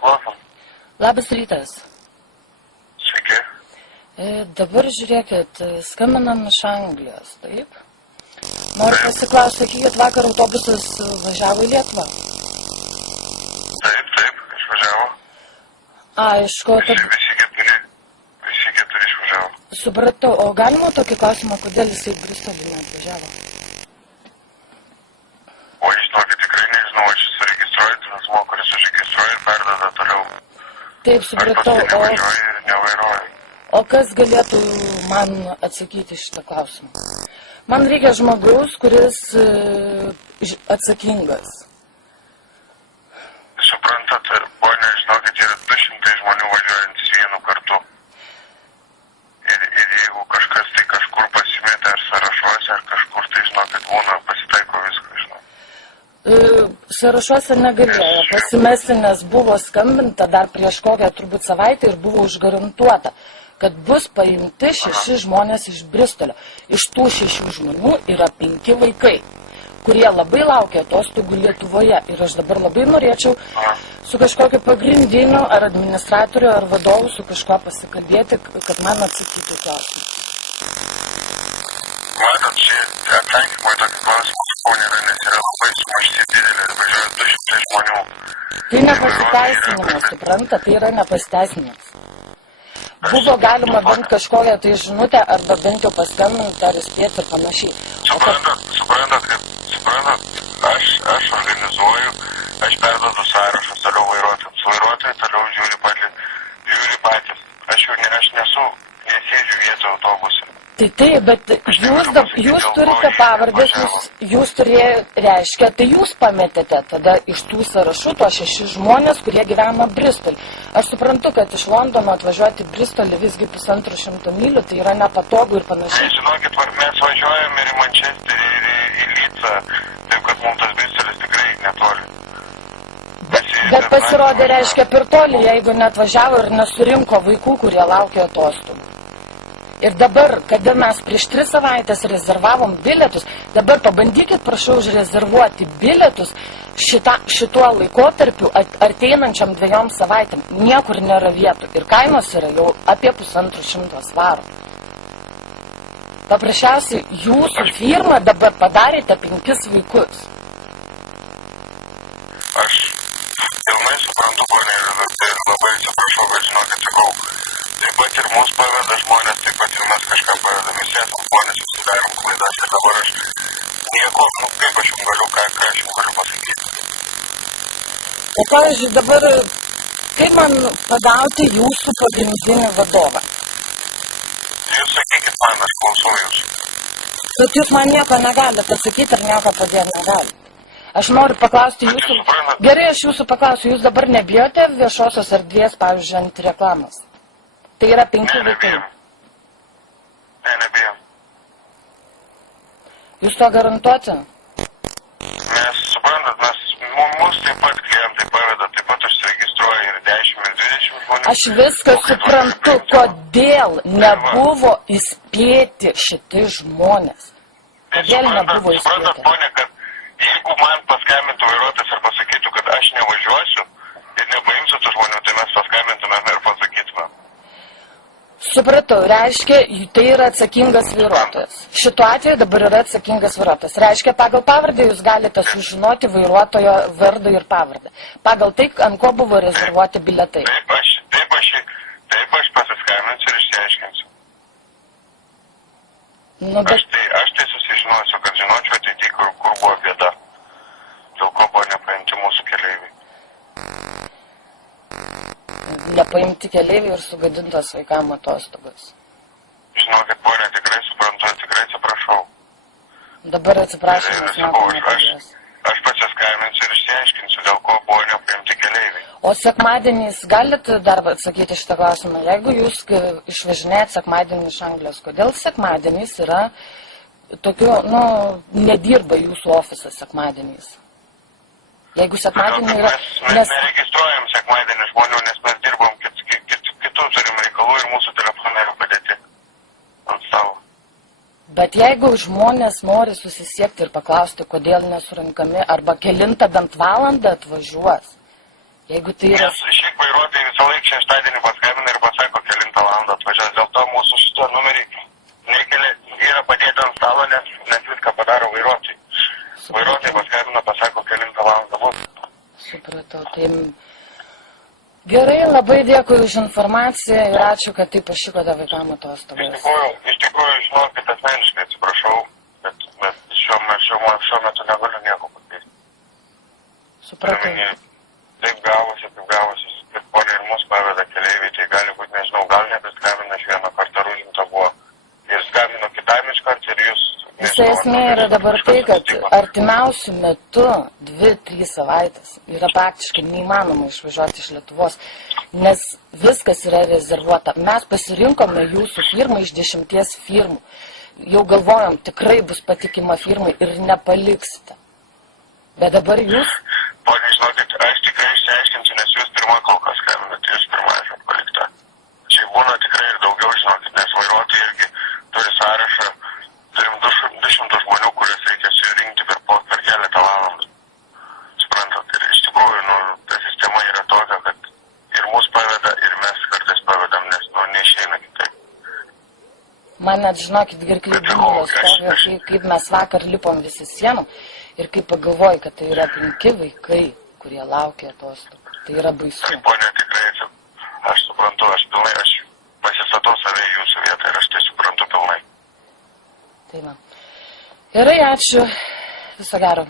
Klausom. Labas rytas. Sveiki. Dabar žiūrėkit, skambinam iš Anglijos, taip? Noriu pasiklausti, sakykit, vakar autobusas važiavo į Lietuvą? Taip, išvažiavo. Aišku, tad... Visi keturi išvažiavo. Supratau, o galima tokį klausimą, kodėl jisai į Bristolį neatvažiavo? O žinokit, tikrai nežinau, aš suregistruoju, transmo, kuris užregistruoja ir perdada toliau. Taip, supratau, aš pats nevažiuoju ir nevairuoju. O kas galėtų man atsakyti šitą klausimą? Man reikia žmogaus, kuris atsakingas. Suprantat, ponia, žinokit, yra 200 žmonių važiuojantys vienu kartu. Ir jeigu kažkas tai kažkur pasimėtė ar sąrašuose, ar kažkur tai, žinokit, būna, pasitaiko viską, žinokit. Sąrašuose negalėjo pasimesti, nes buvo skambinta dar prieš kokią turbūt savaitę ir buvo užgarantuota, kad bus paimti 6 žmonės iš Bristolio. Iš tų 6 žmonių yra 5 vaikai, kurie labai laukia atostogų Lietuvoje. Ir aš dabar labai norėčiau su kažkokiu pagrindiniu ar administratoriu ar vadovu su kažkuo pasikalbėti, kad man atsakytų klausimą. Matot, čia atsakymai tokį klausimą, ponė, nes yra labai sumaišti didelė ir važiuoja 200 žmonių. Tai nepasiteisinimas, supranta, tai yra nepasiteisinimas. Buvo galima bent kažkokią tai žinutę arba bent jau paskambinti ar įspėti ir panašiai. Suprantat, aš organizuoju, aš perduodu sąrašus toliau vairuotojams. Vairuotojai toliau žiūri patys. Aš nesėdžiu vietoj autobuse. Tai taip, bet jūs turite pavardės, jūs reiškia, tai jūs pametėte tada iš tų sąrašų tuos 6 žmonės, kurie gyvena Bristolį. Aš suprantu, kad iš Londono atvažiuoti į Bristolį visgi 150 mylių, tai yra nepatogu ir panašiai. Žinokit, mes važiuojame ir į Mančesterį, ir į Lycą, taip kad mums tas Bristolis tikrai netoli. Bet pasirodė, reiškia, per toli, jeigu neatvažiavo ir nesurinko vaikų, kurie laukia atostogų. Ir dabar, kada mes prieš 3 savaitės rezervavom bilietus, dabar pabandykit, prašau, užrezervuoti bilietus šituo laikotarpiu arteinančiam 2 savaitėm. Niekur nėra vietų ir kainos yra jau apie 150 svarų. Paprasčiausiai, jūsų firma dabar padarėte 5 vaikus. Aš pilnai suprantu, ponė, ir labai atsiprašau, bet žinokit, sakau, taip pat ir mūsų paveda žmonės, taip pat ir mes kažką pavedam. Visi esam žmonės, visi darom klaidas ir dabar aš nieko, kaip aš jums galiu, ką aš jums galiu pasakyti. O pavyzdžiui, dabar kaip man pagauti jūsų pagrindinį vadovą? Jūs sakykit man, aš klausau jūsų. Bet jūs man nieko negalite atsakyti ir nieko padėti negalite. Aš noriu paklausti jūsų... Gerai, aš jūsų paklausiu, jūs dabar nebijote viešosios erdvės, pavyzdžiui, ant reklamos? Tai yra 5 vaikai. Ne, nebijom. Jūs to garantuoti? Mes, suprantat, mūsų taip pat klientai paveda, taip pat užsiregistruoja ir 10 ir 20 žmonių. Aš viską suprantu, kodėl nebuvo įspėti šitai žmonės. Kodėl nebuvo įspėti? Suprantat, ponė, kad jeigu man paskambintų vairuotojas ir pasakytų, kad aš nevažiuosiu ir nepaimsiu tų žmonių, tai mes paskambintumėm ir pasakytumėm. Supratau, reiškia, tai yra atsakingas vairuotojas. Šituo atveju dabar yra atsakingas vairuotojas. Reiškia, pagal pavardę jūs galite sužinoti vairuotojo vardą ir pavardę. Pagal tai, ant ko buvo rezervuoti bilietai. Taip aš pasiskambinsiu ir išsiaiškinsiu. Aš tai susižinosiu, kad žinočiau ateityje, kur buvo bėda. Dėl ko buvo nepaimti mūsų keleiviai. Nepaimti keleiviai ir sugadintos vaikam atostogos. Žinokit, ponė, tikrai suprantu, tikrai atsiprašau. Dabar atsiprašymas nepadės. Aš pasiskambinsiu ir išsiaiškinsiu, dėl ko buvo nepaimti keleiviai. O sekmadieniais galite dar atsakyti šitą klausimą? Jeigu jūs išvažinėjat sekmadienį iš Anglijos, kodėl sekmadieniais yra tokiu, nedirba jūsų ofisas sekmadieniais? Jeigu sekmadienį yra... Mes neregistruojam sekmadienį žmonių, nes mes dirbam kitų turim reikalų ir mūsų telefonai yra padėti ant stalo. Bet jeigu žmonės nori susisiekti ir paklausti, kodėl nesurinkami, arba kelintą bent valandą atvažiuos, jeigu tai yra... Šiaip vairuotojai visą laiką šeštadienį paskambina ir pasako, kelintą valandą atvažiuos. Dėl to mūsų šito numerį nekelia, yra padėti ant stalo, nes viską padaro vairuotojai. Vairuotojai paskambina, pasako, kelintą valandą bus. Supratau. Tai gerai, labai dėkui už informaciją ir ačiū, kad taip pašikote vaikam atostogas. Iš tikrųjų, žinokit, asmeniškai atsiprašau, bet šiuo metu negaliu nieko pakeisti. Supratau. Taip gavosi, kaip ponė ir mus paveda keleiviai, tai gali būti, nežinau, gal nepriskambina iš vieną kartą ar užimta buvo. Ir skambino kitam iš karto ir jūs... Visa esmė yra dabar tai, kad artimiausių metų 2-3 savaitės yra praktiškai neįmanoma išvažiuoti iš Lietuvos, nes viskas yra rezervuota. Mes pasirinkome jūsų firmą iš 10 firmų. Jau galvojom, tikrai bus patikima firma ir nepaliksite. Bet dabar jūs... Pone, žinokit, aš tikrai išsiaiškinsiu, nes jūs pirma kol kas skambinate, jūs pirma esate palikta. Čia būna tikrai ir daugiau, žinokit, nes vairuotojai irgi turi sąrašą. Turim 200 žmonių, kurias reikia surinkti per keletą valandų. Suprantat, ir iš tikrųjų, ta sistema yra tokia, kad ir mus paveda, ir mes kartais pavedam, nes, neišeina kitaip. Man net, žinokit, girkliai gyvulos stovė, kaip mes vakar lipom visi sienom ir kaip pagalvoju, kad tai yra 5 vaikai, kurie laukia atostogų. Tai yra baisu. Taip, ponė, tikrai, aš suprantu, aš pasistatau save į jūsų vietą ir aš tai suprantu pilnai. Tai va. Gerai, ačiū. Viso gero.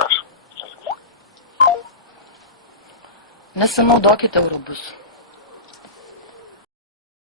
Aš. Nesinaudokite eurobus.